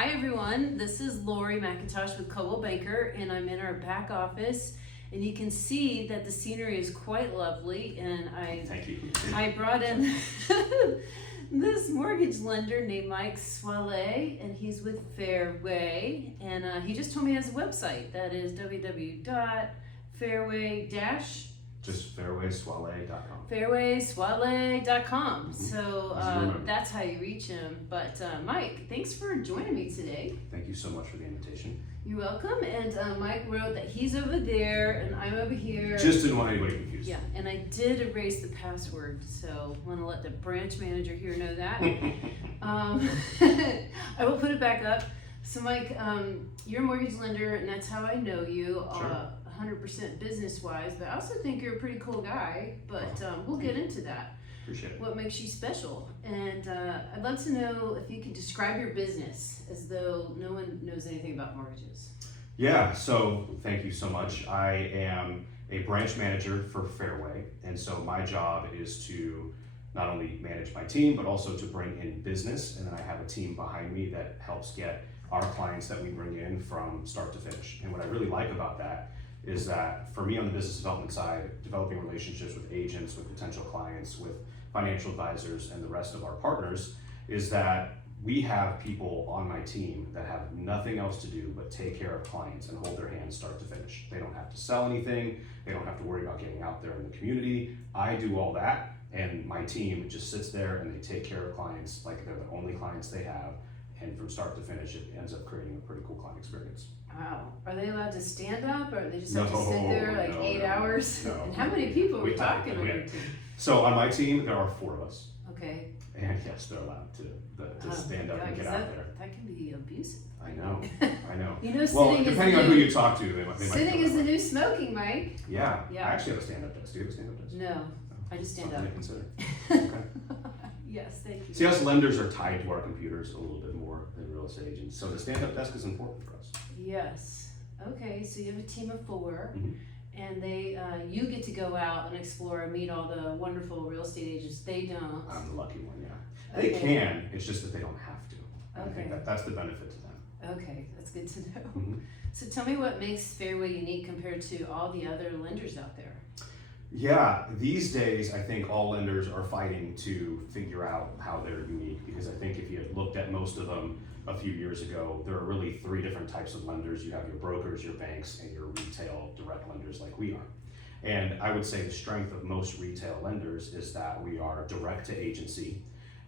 Hi everyone, this is Lori McIntosh with Coldwell Banker, and I'm in our back office, and you can see that the scenery is quite lovely, and Thank you. I brought in this mortgage lender named Mike Swaleh, and he's with Fairway, and he just told me he has a website that is www.fairway- Just fairwayswaleh.com. fairwayswaleh.com. Mm-hmm. So that's how you reach him. But Mike, thanks for joining me today. Thank you so much for the invitation. You're welcome. And Mike wrote that he's over there and I'm over here. Just didn't want anybody confused. Yeah, and I did erase the password, so I want to let the branch manager here know that. I will put it back up. So Mike, you're a mortgage lender, and that's how I know you. Sure. 100% business-wise, but I also think you're a pretty cool guy, but we'll get into that. Appreciate it. What makes you special? And I'd love to know if you could describe your business as though no one knows anything about mortgages. Yeah, so thank you so much. I am a branch manager for Fairway, and so my job is to not only manage my team, but also to bring in business, and then I have a team behind me that helps get our clients that we bring in from start to finish. And what I really like about that is that for me on the business development side, developing relationships with agents, with potential clients, with financial advisors, and the rest of our partners, is that we have people on my team that have nothing else to do but take care of clients and hold their hands start to finish. They don't have to sell anything. They don't have to worry about getting out there in the community. I do all that, and my team just sits there and they take care of clients like they're the only clients they have. And from start to finish, it ends up creating a pretty cool client experience. Wow. Are they allowed to stand up, or they just have to sit there like 8 hours? No. And how many people are we talking on your team? So on my team, there are 4 of us. Okay. And yes, they're allowed to stand up and get out there. That can be abusive. I know. You know, Well, sitting depending is on who you talk to, they might sitting feel is that the way. new smoking, Mike. Yeah. Yeah. I actually have a stand-up desk. Do you have a stand-up desk? No, I just stand Something up. to consider. Okay. Yes, thank you. See, us lenders are tied to our computers a little bit more than real estate agents, so the stand-up desk is important for us. Yes. Okay, so you have a team of 4, Mhm. and you get to go out and explore and meet all the wonderful real estate agents. They don't. I'm the lucky one, yeah. They Okay. can, it's just that they don't have to. I Okay. think that's the benefit to them. Okay, that's good to know. Mhm. So tell me what makes Fairway unique compared to all the other lenders out there. Yeah, these days I think all lenders are fighting to figure out how they're unique, because I think if you had looked at most of them a few years ago, there are really 3 different types of lenders. You have your brokers, your banks, and your retail direct lenders like we are. And I would say the strength of most retail lenders is that we are direct to agency,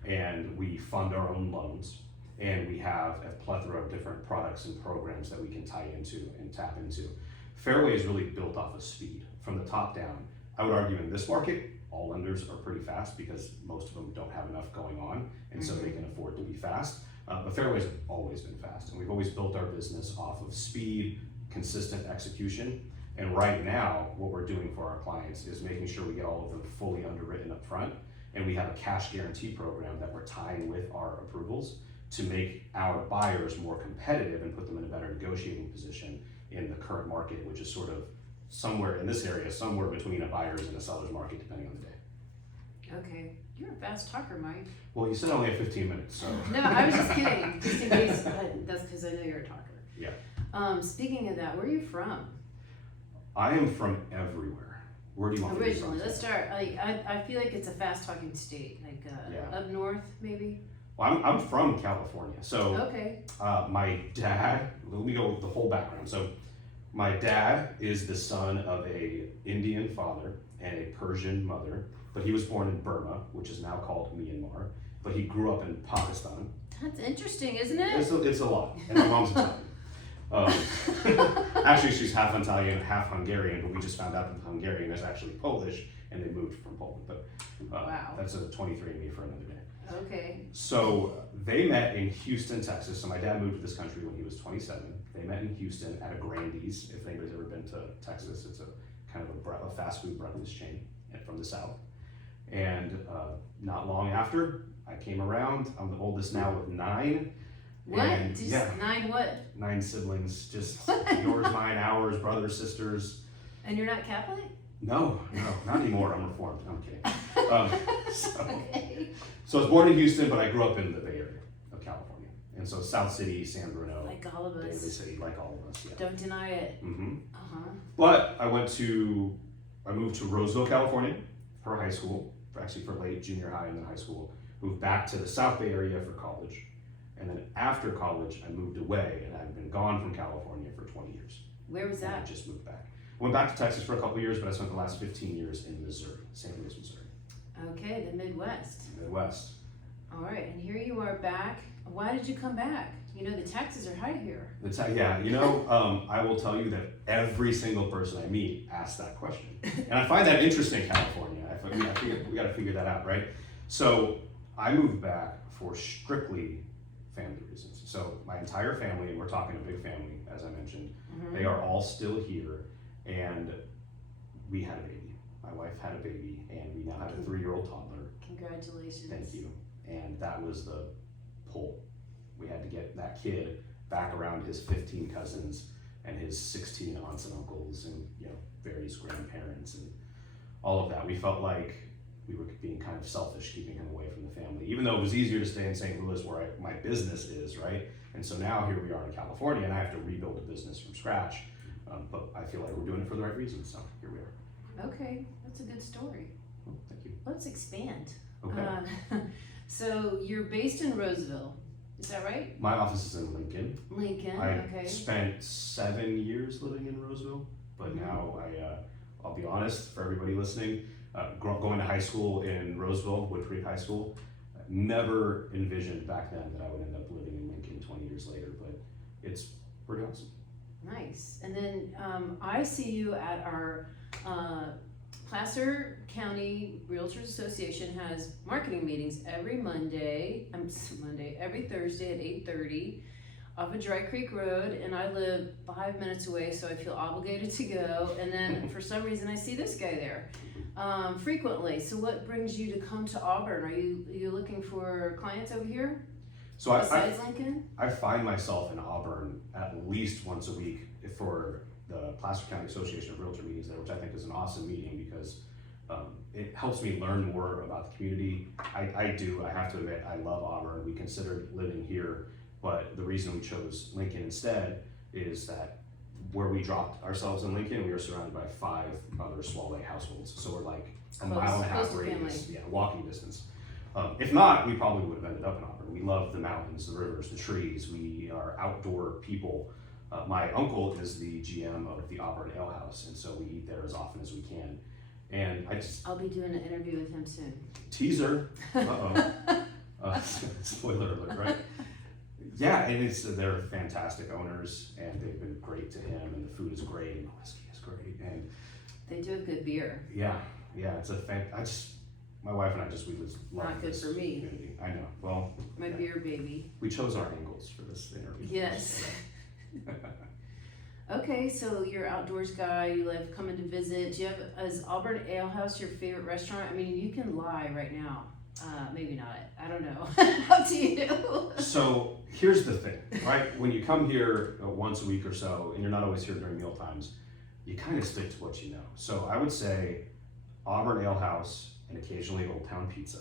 and we fund our own loans, and we have a plethora of different products and programs that we can tie into and tap into. Fairway is really built off of speed from the top down. I would argue in this market, all lenders are pretty fast because most of them don't have enough going on, and so they can afford to be fast. But Fairway's always been fast, and we've always built our business off of speed, consistent execution. And right now, what we're doing for our clients is making sure we get all of them fully underwritten up front, and we have a cash guarantee program that we're tying with our approvals to make our buyers more competitive and put them in a better negotiating position in the current market, which is sort of somewhere in this area, somewhere between a buyer's and a seller's market, depending on the day. Okay, you're a fast talker, Mike. Well, you said only have 15 minutes, so. No, I was just kidding. Just in case, that's because I know you're a talker. Yeah. Speaking of that, where are you from? I am from everywhere. Where do you want me to be from? Originally, let's start. I feel like it's a fast talking state, like Yeah. up north, maybe. Well, I'm from California, so Okay. my dad, let me go with the whole background. So my dad is the son of a Indian father and a Persian mother, but he was born in Burma, which is now called Myanmar, but he grew up in Pakistan. That's interesting, isn't it? It's a lot, and my mom's Italian. Actually, she's half Italian, half Hungarian, but we just found out that the Hungarian is actually Polish, and they moved from Poland. But Wow. That's a 23andMe for another day. Okay. So they met in Houston, Texas. So my dad moved to this country when he was 27. They met in Houston at a Grandy's. If anybody's ever been to Texas, it's a kind of a fast food breakfast chain from the South. And not long after, I came around. I'm the oldest now with 9. What? And, Just yeah, 9 what? 9 siblings, just yours, mine, ours, brothers, sisters. And you're not Catholic? No, not anymore. I'm Reformed. I'm kidding. So Okay. I was born in Houston, but I grew up in the Bay Area of California. And so South City, San Bruno, Like all of Daly us. City, like all of us, yeah. Don't deny it. But I moved to Roseville, California for high school, actually for late junior high and then high school. Moved back to the South Bay area for college. And then after college, I moved away, and I've been gone from California for 20 years. Where was And I that? just moved back. Went back to Texas for a couple years, but I spent the last 15 years in Missouri, St. Louis, Missouri. Okay, the Midwest. Midwest. All right, and here you are back. Why did you come back? You know, the taxes are high here. I will tell you that every single person I meet asks that question. And I find that interesting, California. I think we got to figure that out, right? So I moved back for strictly family reasons. So my entire family, and we're talking a big family, as I mentioned, they are all still here, and we had a baby. My wife had a baby, and we now have a 3-year-old toddler. Congratulations. Thank you. And that was the pull. We had to get that kid back around his 15 cousins and his 16 aunts and uncles and various grandparents and all of that. We felt like we were being kind of selfish keeping him away from the family, even though it was easier to stay in St. Louis where my business is, right? And so now here we are in California, and I have to rebuild a business from scratch. But I feel like we're doing it for the right reasons, so here we are. Okay, that's a good story. Well, thank you. Let's expand. Okay. So you're based in Roseville, is that right? My office is in Lincoln. Lincoln, I okay. spent 7 years living in Roseville, but now I'll be honest for everybody listening, going to high school in Roseville, Wood Creek High School, never envisioned back then that I would end up living in Lincoln 20 years later, but it's pretty awesome. Nice. And then I see you at our Placer County Realtors Association has marketing meetings every every Thursday at 8:30 off of Dry Creek Road, and I live 5 minutes away, so I feel obligated to go. And then for some reason I see this guy there frequently. So what brings you to come to Auburn? Are you looking for clients over here? So besides Lincoln? I find myself in Auburn at least once a week for the Placer County Association of Realtor meetings there, which I think is an awesome meeting because it helps me learn more about the community. I have to admit, I love Auburn. We considered living here, but the reason we chose Lincoln instead is that where we dropped ourselves in Lincoln, we were surrounded by 5 other Swaleh households. So we're like a mile and a half radius, walking distance. If not, we probably would have ended up in Auburn. We love the mountains, the rivers, the trees. We are outdoor people. My uncle is the GM of the Auburn Ale House, and so we eat there as often as we can. And I'll be doing an interview with him soon. Teaser. Spoiler alert, right? Yeah, and they're fantastic owners, and they've been great to him, and the food is great, and the whiskey is great, and they do a good beer. Yeah, it's my wife and I we just love Not good this for me. community. I know. Well, my beer baby. We chose our angles for this interview. Yes. Okay, so you're an outdoors guy. You love coming to visit. Do you have is Auburn Ale House your favorite restaurant? I mean, you can lie right now. Maybe not. I don't know. Up to you. So here's the thing, right? When you come here once a week or so, and you're not always here during meal times, you kind of stick to what you know. So I would say Auburn Ale House and occasionally Old Town Pizza.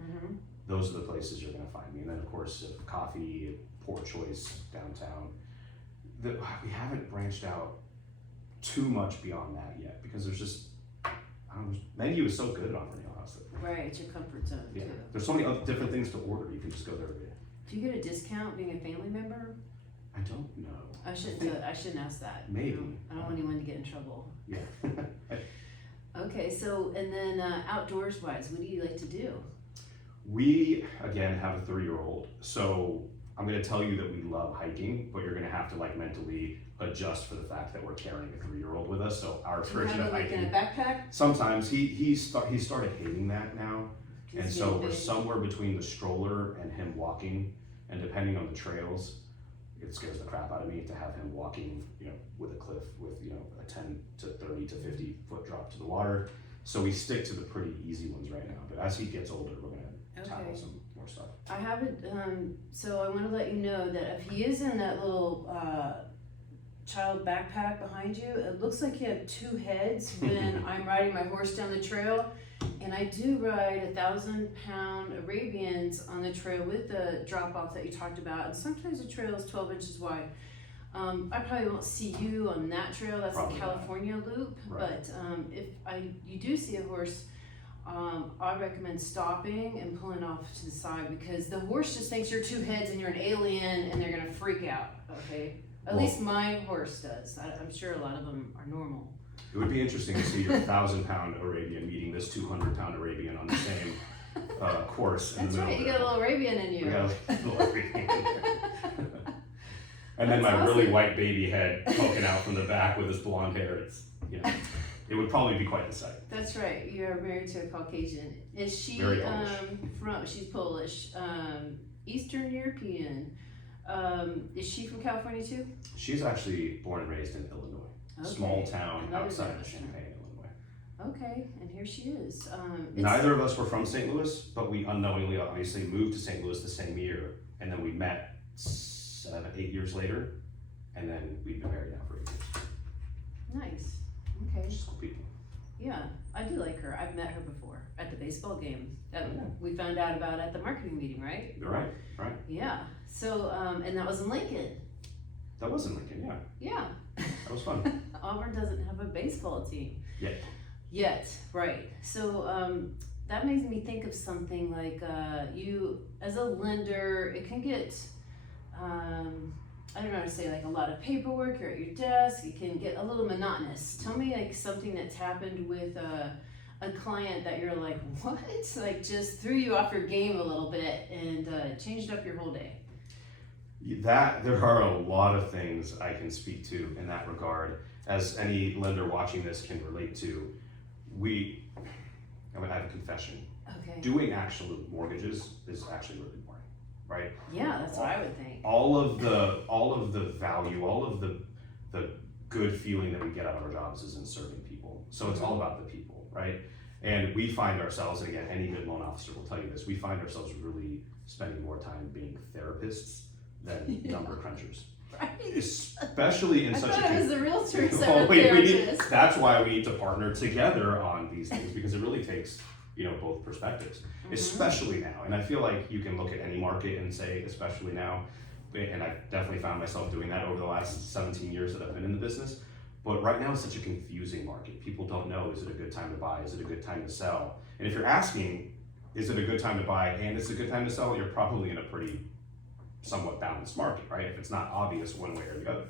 Mm-hmm. Those are the places you're going to find me. And then, of course, coffee, Poor Choice downtown. We haven't branched out too much beyond that yet because there's just, menu is so good at Auburn Ale House. Right, it's your comfort zone too. There's so many other different things to order. You can just go there. Do you get a discount being a family member? I don't know. I shouldn't ask that. Maybe. I don't want anyone to get in trouble. Yeah. Okay, so and then outdoors wise, what do you like to do? We again have a 3-year-old, so I'm going to tell you that we love hiking, but you're going to have to mentally adjust for the fact that we're carrying a 3-year-old with us. So our version of hiking. In a backpack? Sometimes he started hating that now, and so we're somewhere between the stroller and him walking, and depending on the trails, it scares the crap out of me to have him walking, with a cliff with a 10 to 30 to 50 foot drop to the water. So we stick to the pretty easy ones right now. But as he gets older, we're going to tackle some more stuff. I haven't. So I want to let you know that if he is in that little child backpack behind you, it looks like you have 2 heads when I'm riding my horse down the trail. And I do ride 1,000-pound Arabians on the trail with the drop off that you talked about. And sometimes the trail is 12 inches wide. I probably won't see you on that trail. That's Probably the California loop. Right. But if you do see a horse, I recommend stopping and pulling off to the side, because the horse just thinks you're two heads and you're an alien and they're gonna freak out. Okay, at least my horse does. I'm sure a lot of them are normal. It would be interesting to see your 1,000-pound Arabian meeting this 200-pound Arabian on the same course. That's right. You got a little Arabian in you. We got a little Arabian in there. And then That's my awesome. really white baby head poking out from the back with his blonde hair. It's, you know, it would probably be quite the sight. That's right. You are married to a Caucasian. Is she Very Polish. she's Polish, Eastern European. Is she from California too? She's actually born and raised in Illinois, Okay. small town Another outside of Midwestern. Champaign, Illinois. Okay, and here she is. Neither of us were from St. Louis, but we unknowingly obviously moved to St. Louis the same year, and then we met 7-8 years later, and then we've been married now for 8 years. Nice. Okay. Just cool people. Yeah, I do like her. I've met her before at the baseball game that Yeah. we found out about at the marketing meeting, right? You're right, right. Yeah. So, and that was in Lincoln. That was in Lincoln, yeah. Yeah. That was fun. Auburn doesn't have a baseball team. Yet. Right. So that makes me think of something like you, as a lender, it can get, I don't know how to say, like a lot of paperwork, you're at your desk, it can get a little monotonous. Tell me like something that's happened with a client that you're like, what? Like just threw you off your game a little bit and changed up your whole day. There are a lot of things I can speak to in that regard. As any lender watching this can relate to, I have a confession. Okay. Doing actual mortgages is actually really boring, right? Yeah, that's what I would think. All of the value, all of the good feeling that we get out of our jobs is in serving people. So it's all about the people, right? And we find ourselves, and again, any good loan officer will tell you this, we find ourselves really spending more time being therapists than number crunchers. Right. Especially in I such thought a it was the realtors that Well, were we need, therapists. that's why we need to partner together on these things, because it really takes, both perspectives, especially now. And I feel like you can look at any market and say, especially now, and I've definitely found myself doing that over the last 17 years that I've been in the business. But right now it's such a confusing market. People don't know, is it a good time to buy? Is it a good time to sell? And if you're asking, is it a good time to buy and it's a good time to sell, you're probably in a pretty somewhat balanced market, right? If it's not obvious one way or the other.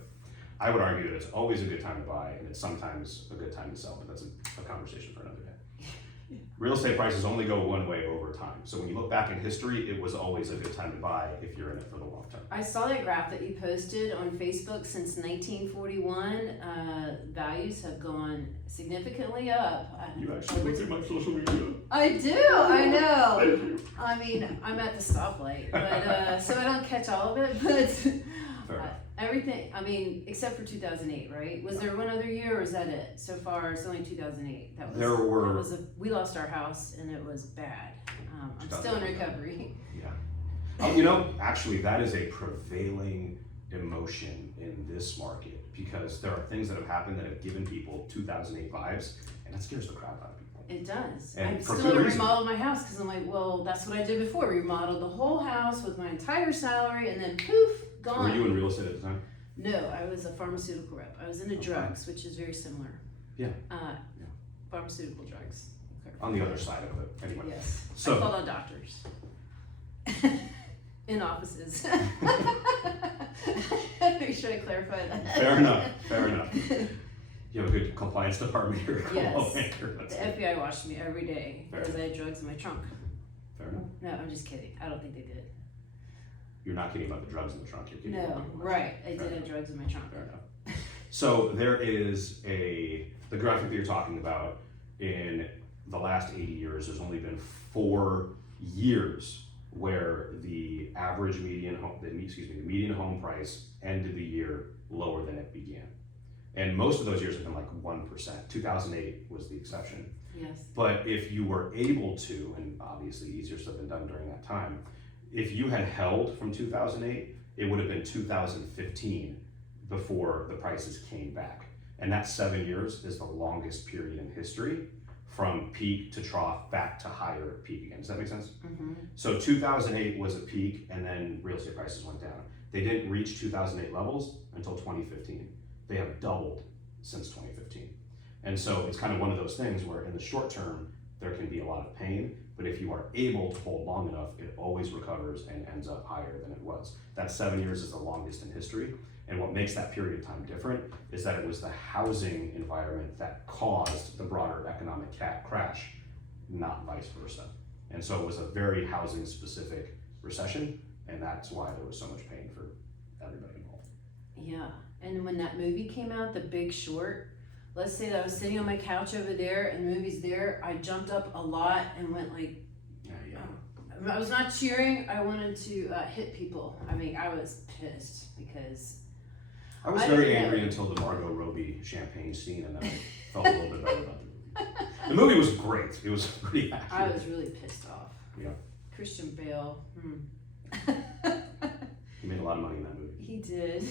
I would argue that it's always a good time to buy and it's sometimes a good time to sell, but that's a conversation for another day. Real estate prices only go one way over time. So when you look back in history, it was always a good time to buy if you're in it for the long term. I saw that graph that you posted on Facebook. Since 1941, values have gone significantly up. You actually look at my social media. I do, I know. Thank you. I mean, I'm at the stoplight, but so I don't catch all of it, but Fair enough. everything, I mean, except for 2008, right? Was there one other year or is that it? So far, it's only 2008. We lost our house and it was bad. I'm still in recovery. Yeah. Actually, that is a prevailing emotion in this market because there are things that have happened that have given people 2008 vibes, and that scares the crap out of people. It does. And I'm for still good gonna reason. remodel my house because I'm like, well, that's what I did before. Remodeled the whole house with my entire salary and then poof, gone. Were you in real estate at the time? No, I was a pharmaceutical rep. I was into drugs, which is very similar. Yeah. Pharmaceutical drugs. On the other side of it, anyway. Yes. So- I called on doctors. In offices. Make sure I clarify that. Fair enough. You have a good compliance department here. Yes. Here. The FBI watched me every day Fair because I had drugs in my trunk. Fair enough. No, I'm just kidding. I don't think they did. You're not kidding about the drugs in the trunk. You're kidding No, about the right. I Fair did have drugs in my trunk. Fair enough. So there is the graphic that you're talking about. In the last 80 years, there's only been 4 years where the median home price ended the year lower than it began. And most of those years have been like 1%. 2008 was the exception. Yes. But if you were able to, and obviously easier stuff been done during that time, if you had held from 2008, it would have been 2015 before the prices came back. And that 7 years is the longest period in history from peak to trough back to higher peak again. Does that make sense? Mm-hmm. So 2008 was a peak, and then real estate prices went down. They didn't reach 2008 levels until 2015. They have doubled since 2015. And so it's kind of one of those things where in the short term, there can be a lot of pain, but if you are able to hold long enough, it always recovers and ends up higher than it was. That 7 years is the longest in history. And what makes that period of time different is that it was the housing environment that caused the broader economic crash, not vice versa. And so it was a very housing specific recession, and that's why there was so much pain for everybody involved. Yeah, and when that movie came out, The Big Short, let's say that I was sitting on my couch over there and the movie's there, I jumped up a lot and went like, I was not cheering, I wanted to hit people. I mean, I was pissed because I was very angry until the Margot Robbie champagne scene, and then I felt a little bit better about the movie. The movie was great. It was pretty accurate. I was really pissed off. Yeah. Christian Bale. He made a lot of money in that movie. He did.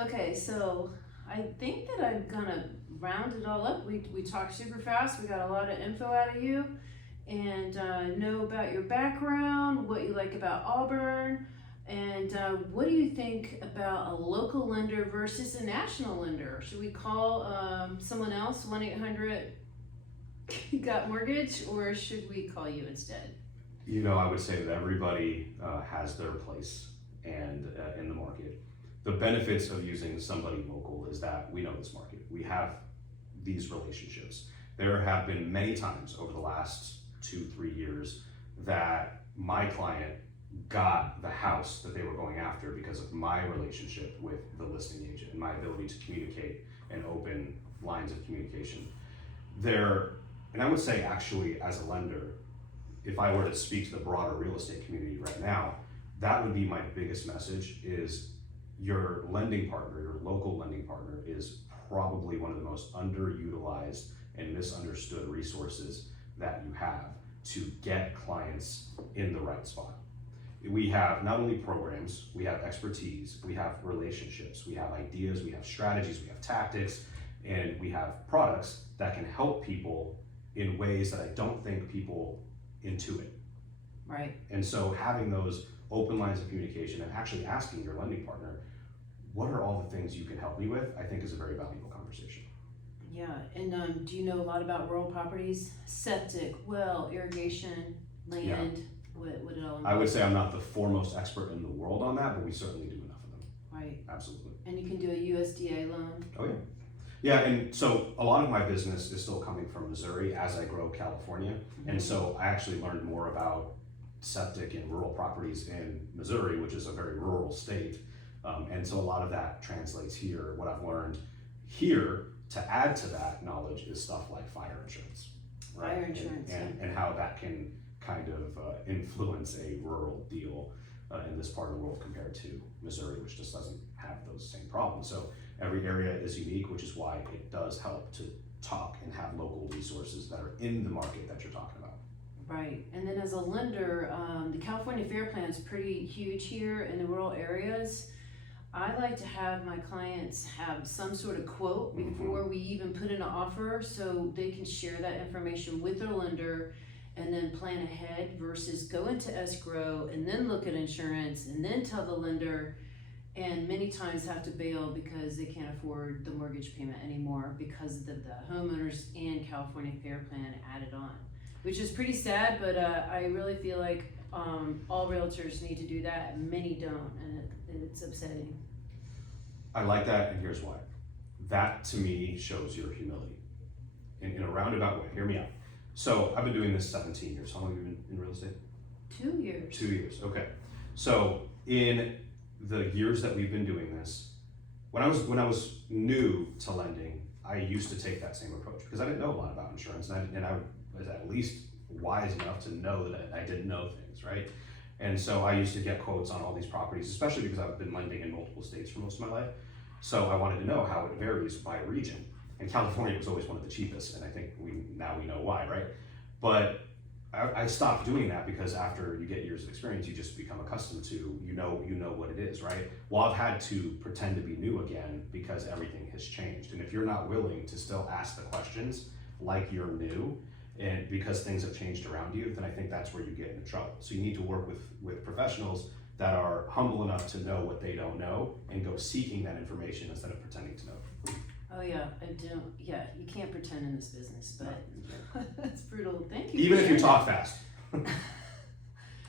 Okay, so I think that I'm gonna round it all up. We talked super fast. We got a lot of info out of you, and know about your background, what you like about Auburn, and what do you think about a local lender versus a national lender? Should we call someone else, 1-800-GOT-MORTGAGE, or should we call you instead? You know, I would say that everybody has their place and in the market. The benefits of using somebody local is that we know this market. We have these relationships. There have been many times over the last 2-3 years that my client got the house that they were going after because of my relationship with the listing agent and my ability to communicate and open lines of communication. And I would say actually as a lender, if I were to speak to the broader real estate community right now, that would be my biggest message is your lending partner, your local lending partner is probably one of the most underutilized and misunderstood resources that you have to get clients in the right spot. We have not only programs, we have expertise, we have relationships, we have ideas, we have strategies, we have tactics, and we have products that can help people in ways that I don't think people intuit. Right. And so having those open lines of communication and actually asking your lending partner, what are all the things you can help me with, I think is a very valuable conversation. Yeah, and do you know a lot about rural properties? Septic, well, irrigation, land, Yeah. what it all involves? I would say I'm not the foremost expert in the world on that, but we certainly do enough of them. Right. Absolutely. And you can do a USDA loan. Oh yeah. Yeah, and so a lot of my business is still coming from Missouri as I grow California. And so I actually learned more about septic and rural properties in Missouri, which is a very rural state. And so a lot of that translates here. What I've learned here to add to that knowledge is stuff like fire insurance. Right? Fire insurance, and how that can kind of influence a rural deal in this part of the world compared to Missouri, which just doesn't have those same problems. So every area is unique, which is why it does help to talk and have local resources that are in the market that you're talking about. Right, and then as a lender, the California Fair Plan is pretty huge here in the rural areas. I like to have my clients have some sort of quote before we even put in an offer so they can share that information with their lender and then plan ahead versus go into escrow and then look at insurance and then tell the lender and many times have to bail because they can't afford the mortgage payment anymore because of the homeowners and California Fair Plan added on, which is pretty sad, but I really feel like all realtors need to do that and many don't, and it's upsetting. I like that, and here's why. That to me shows your humility in a roundabout way. Hear me out. So I've been doing this 17 years. How long have you been in real estate? 2 years. 2 years, okay. So in the years that we've been doing this, when I was new to lending, I used to take that same approach because I didn't know a lot about insurance, and I was at least wise enough to know that I didn't know things, right? And so I used to get quotes on all these properties, especially because I've been lending in multiple states for most of my life. So I wanted to know how it varies by region. And California was always one of the cheapest, and I think now we know why, right? But I stopped doing that because after you get years of experience, you just become accustomed to, you know what it is, right? Well, I've had to pretend to be new again because everything has changed. And if you're not willing to still ask the questions like you're new, and because things have changed around you, then I think that's where you get into trouble. So you need to work with professionals that are humble enough to know what they don't know and go seeking that information instead of pretending to know. Oh yeah, you can't pretend in this business, but it's brutal. Thank you. Even for if you sharing talk that. fast.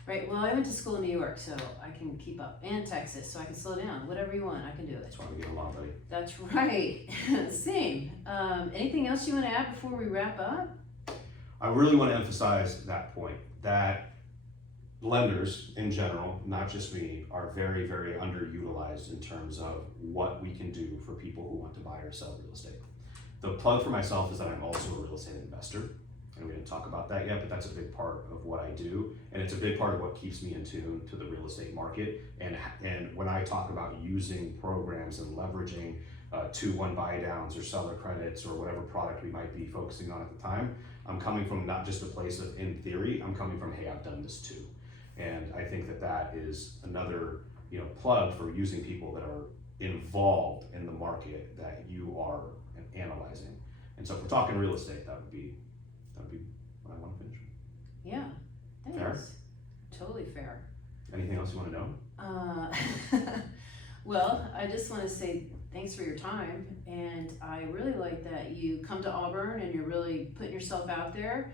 Right, well, I went to school in New York, so I can keep up, and Texas, so I can slow down. Whatever you want, I can do it. That's why we get along, buddy. That's right. Same. Anything else you want to add before we wrap up? I really want to emphasize that point, that lenders in general, not just me, are very, very underutilized in terms of what we can do for people who want to buy or sell real estate. The plug for myself is that I'm also a real estate investor, and we didn't talk about that yet, but that's a big part of what I do, and it's a big part of what keeps me in tune to the real estate market. And when I talk about using programs and leveraging 2-1 buy downs or seller credits or whatever product we might be focusing on at the time, I'm coming from not just a place of in theory, I'm coming from, hey, I've done this too. And I think that is another plug for using people that are involved in the market that you are analyzing. And so if we're talking real estate, that would be what I want to finish with. Yeah, thanks. Fair? Totally fair. Anything else you want to know? Well, I just want to say thanks for your time, and I really like that you come to Auburn and you're really putting yourself out there.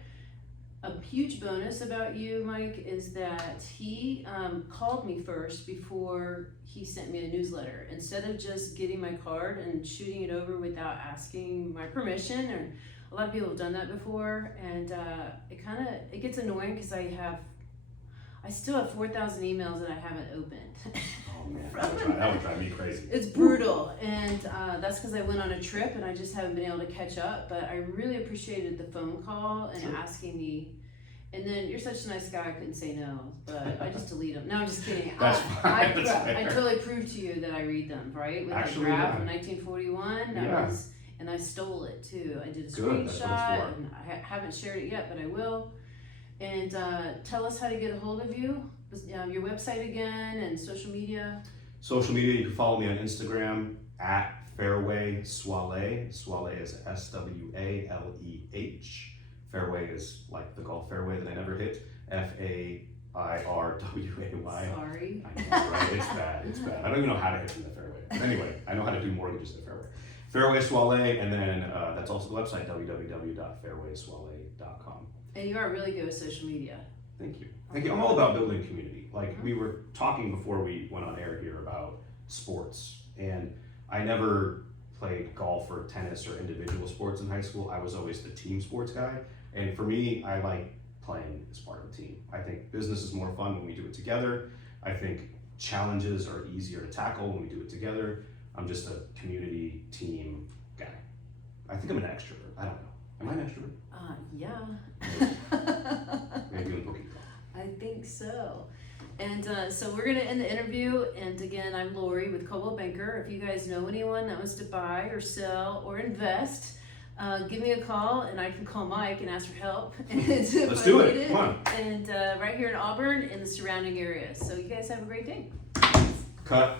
A huge bonus about you, Mike, is that he called me first before he sent me a newsletter. Instead of just getting my card and shooting it over without asking my permission, or a lot of people have done that before, and it gets annoying because I still have 4,000 emails that I haven't opened. Oh man, that would drive me crazy. It's brutal, and that's because I went on a trip and I just haven't been able to catch up, but I really appreciated the phone call and asking me. And then you're such a nice guy, I couldn't say no, but I just delete them. No, I'm just kidding. That's fine. That's fair. I totally proved to you that I read them, right? With Actually, that graph yeah. from 1941, and I stole it too. I did a Good, that's what it's screenshot, for. and I haven't shared it yet, but I will. And tell us how to get a hold of you, your website again, and social media. Social media, you can follow me on Instagram at Fairway Swaleh. Swaleh is Swaleh. Fairway is like the golf fairway that I never hit. Fairway. Sorry. I know, right? It's bad. It's bad. I don't even know how to hit from the fairway. But anyway, I know how to do mortgages at Fairway. Fairway Swaleh, and then that's also the website, www.fairwayswaleh.com. And you are really good with social media. Thank you. Thank you. I'm all about building community. Like we were talking before we went on air here about sports, and I never played golf or tennis or individual sports in high school. I was always the team sports guy. And for me, I like playing as part of a team. I think business is more fun when we do it together. I think challenges are easier to tackle when we do it together. I'm just a community team guy. I think I'm an extrovert. I don't know. Am I an extrovert? Yeah. Maybe in booking. I think so. And so we're going to end the interview. And again, I'm Lori with Coldwell Banker. If you guys know anyone that wants to buy or sell or invest, give me a call, and I can call Mike and ask for help. Let's do it. Come on. And right here in Auburn and the surrounding areas. So you guys have a great day. Cut.